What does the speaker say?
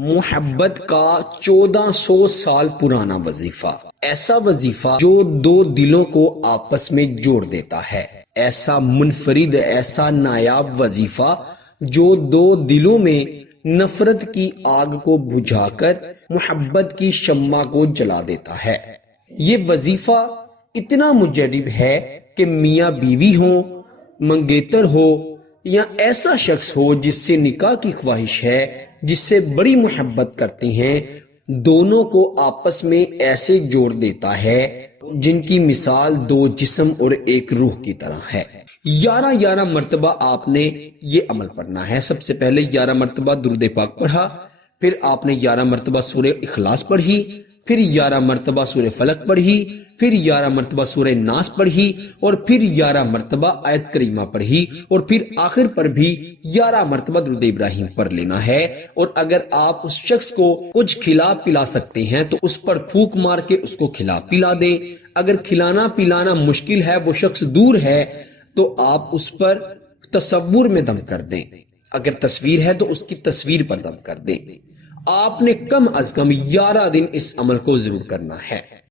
محبت کا 1400 سال پرانا وظیفہ، ایسا وظیفہ جو دو دلوں کو آپس میں جوڑ دیتا ہے، ایسا منفرد، ایسا نایاب وظیفہ جو دو دلوں میں نفرت کی آگ کو بجھا کر محبت کی شمع کو جلا دیتا ہے۔ یہ وظیفہ اتنا مجرب ہے کہ میاں بیوی ہو، منگیتر ہو یا ایسا شخص ہو جس سے نکاح کی خواہش ہے، جس سے بڑی محبت کرتے ہیں، دونوں کو آپس میں ایسے جوڑ دیتا ہے جن کی مثال دو جسم اور ایک روح کی طرح ہے۔ 11 مرتبہ آپ نے یہ عمل پڑھنا ہے۔ سب سے پہلے 11 مرتبہ درود پاک پڑھا، پھر آپ نے 11 مرتبہ سورہ اخلاص پڑھی، پھر 11 مرتبہ سورہ فلق پڑھی، پھر 11 مرتبہ سورہ ناس پڑھی، اور پھر 11 مرتبہ آیت کریمہ پڑھی، اور پھر آخر پر بھی 11 مرتبہ درود ابراہیم پڑھ لینا ہے۔ اور اگر آپ اس شخص کو کچھ کھلا پلا سکتے ہیں تو اس پر پھونک مار کے اس کو کھلا پلا دیں۔ اگر کھلانا پلانا مشکل ہے، وہ شخص دور ہے، تو آپ اس پر تصور میں دم کر دیں۔ اگر تصویر ہے تو اس کی تصویر پر دم کر دیں۔ آپ نے کم از کم 11 دن اس عمل کو ضرور کرنا ہے۔